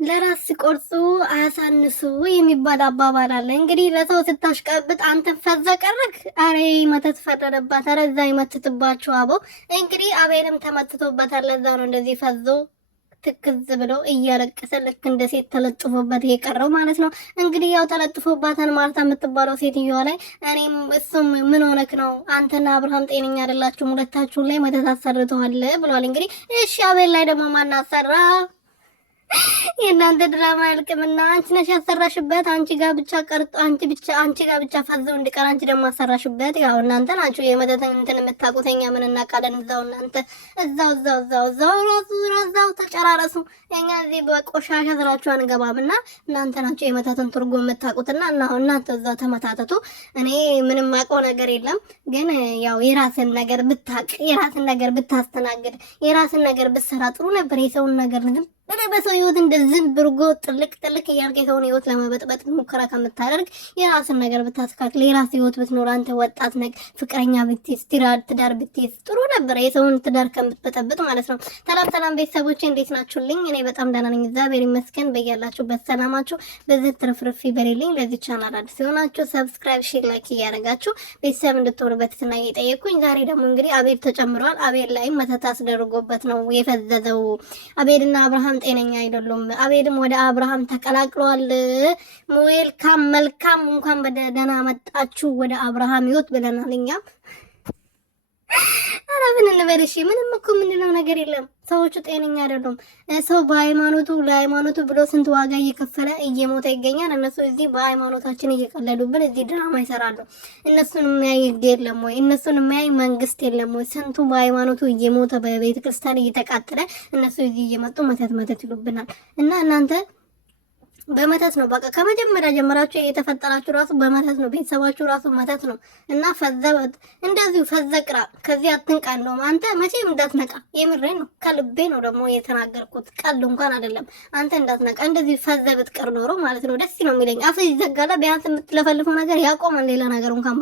ለራስ ቆርጹ አያሳንሱ የሚባል አባባል አለ። እንግዲህ ለሰው ስታሽቀብጥ አንተ ፈዘቀርክ አሬ መተት ፈረደባት። አረ እዛ ይመትትባችሁ አቦ። እንግዲህ አቤልም ተመትቶበታል። ለዛ ነው እንደዚህ ፈዞ ትክዝ ብሎ እያለቀሰ ልክ እንደ ሴት ተለጥፎበት የቀረው ማለት ነው። እንግዲህ ያው ተለጥፎባታል ማርታ የምትባለው ሴትዮዋ ላይ። እኔም እሱም ምን ሆነክ ነው አንተና አብርሃም ጤነኛ አይደላችሁም፣ ሁለታችሁን ላይ መተት አሰርተዋል ብሏል። እንግዲህ እሺ አቤል ላይ ደግሞ ማን አሰራ? የእናንተ ድራማ ያልቅምና አንቺ ነሽ ያሰራሽበት። አንቺ ጋር ብቻ ቀርጦ አንቺ ጋር ብቻ ፈዘው እንዲቀር አንቺ ደግሞ አሰራሽበት። ያው እናንተ ናችሁ የመተትን እንትን የምታውቁተኛ ምን እናውቃለን። እዛው እናንተ እዛው ተጨራረሱ። እኛ እዚህ በቆሻሻ ስራችሁ አንገባምና እናንተ ናችሁ የመተትን ትርጉም የምታውቁትና እናንተ እዛው ተመታተቱ። እኔ ምንም አውቀው ነገር የለም። ግን ያው የራስን ነገር ብታቅ፣ የራስን ነገር ብታስተናግድ፣ የራስን ነገር ብትሰራ ጥሩ ነበር። የሰውን ነገር ግን በሰው ህይወት እንደዚህ ብርጎ ጥልቅ እያልከ የሰውን ህይወት ለመበጥበጥ ሙከራ ከምታደርግ የራስን ነገር ብታስተካክል፣ የራስ ህይወት ብትኖር፣ አንተ ወጣት ነህ፣ ፍቅረኛ ብትይዝ፣ ትዳር ብትይዝ ጥሩ ነበር። የሰውን ትዳር ከምትበጠብጥ ማለት ነው። ሰላም ቤተሰቦቼ እንዴት ናችሁልኝ? እኔ በጣም ደህና ነኝ፣ እግዚአብሔር ይመስገን። በያላችሁበት ሰላማችሁ በዚህ ትርፍርፍ ይበልልኝ። ለዚህ ቻናል አዲስ የሆናችሁ ሰብስክራይብ፣ ሼር፣ ላይክ እያደረጋችሁ ቤተሰብ እንድትሆኑ በትህትና እየጠየኩኝ ዛሬ ደግሞ እንግዲህ አቤል ተጨምሯል። አቤል ላይም መተት አስደርጎበት ነው የፈዘዘው። አቤልና አብርሃም ጤነኛ አይደሉም። አቤልም ወደ አብርሃም ተቀላቅሏል። ዌልካም መልካም፣ እንኳን በደህና መጣችሁ ወደ አብርሃም ህይወት ብለናል እኛም። ኧረ ምን እንበል እሺ? ምንም እኮ የምንለው ነገር የለም። ሰዎቹ ጤነኛ አይደሉም። ሰው ለሃይማኖቱ ብሎ ስንት ዋጋ እየከፈለ እየሞተ ይገኛል። እነሱ እዚህ በሃይማኖታችን እየቀለሉብን እዚህ ድራማ ይሰራሉ። እነሱን የሚያይ የለም ወይ? እነሱን የሚያይ መንግስት የለም ወይ? ስንቱ በሃይማኖቱ እየሞተ በቤተ ክርስቲያን እየተቃጠለ እነሱ እዚህ እየመጡ መተት ይሉብናል። እና እናንተ በመተት ነው በቃ ከመጀመሪያ ጀምራችሁ እየተፈጠራችሁ ራሱ በመተት ነው። ቤተሰባችሁ ራሱ መተት ነው። እና እንደዚሁ ፈዘቅራ ከዚህ አትንቃ። ነው አንተ መቼም እንዳትነቃ። የምሬ ነው፣ ከልቤ ነው ደግሞ የተናገርኩት። ቀልድ እንኳን አይደለም። አንተ እንዳትነቃ። እንደዚህ ፈዘ ብትቀር ኖሮ ማለት ነው ደስ ነው የሚለኝ። አፍ ይዘጋላ ቢያንስ የምትለፈልፈው ነገር ያቆማል። ሌላ ነገር እንኳን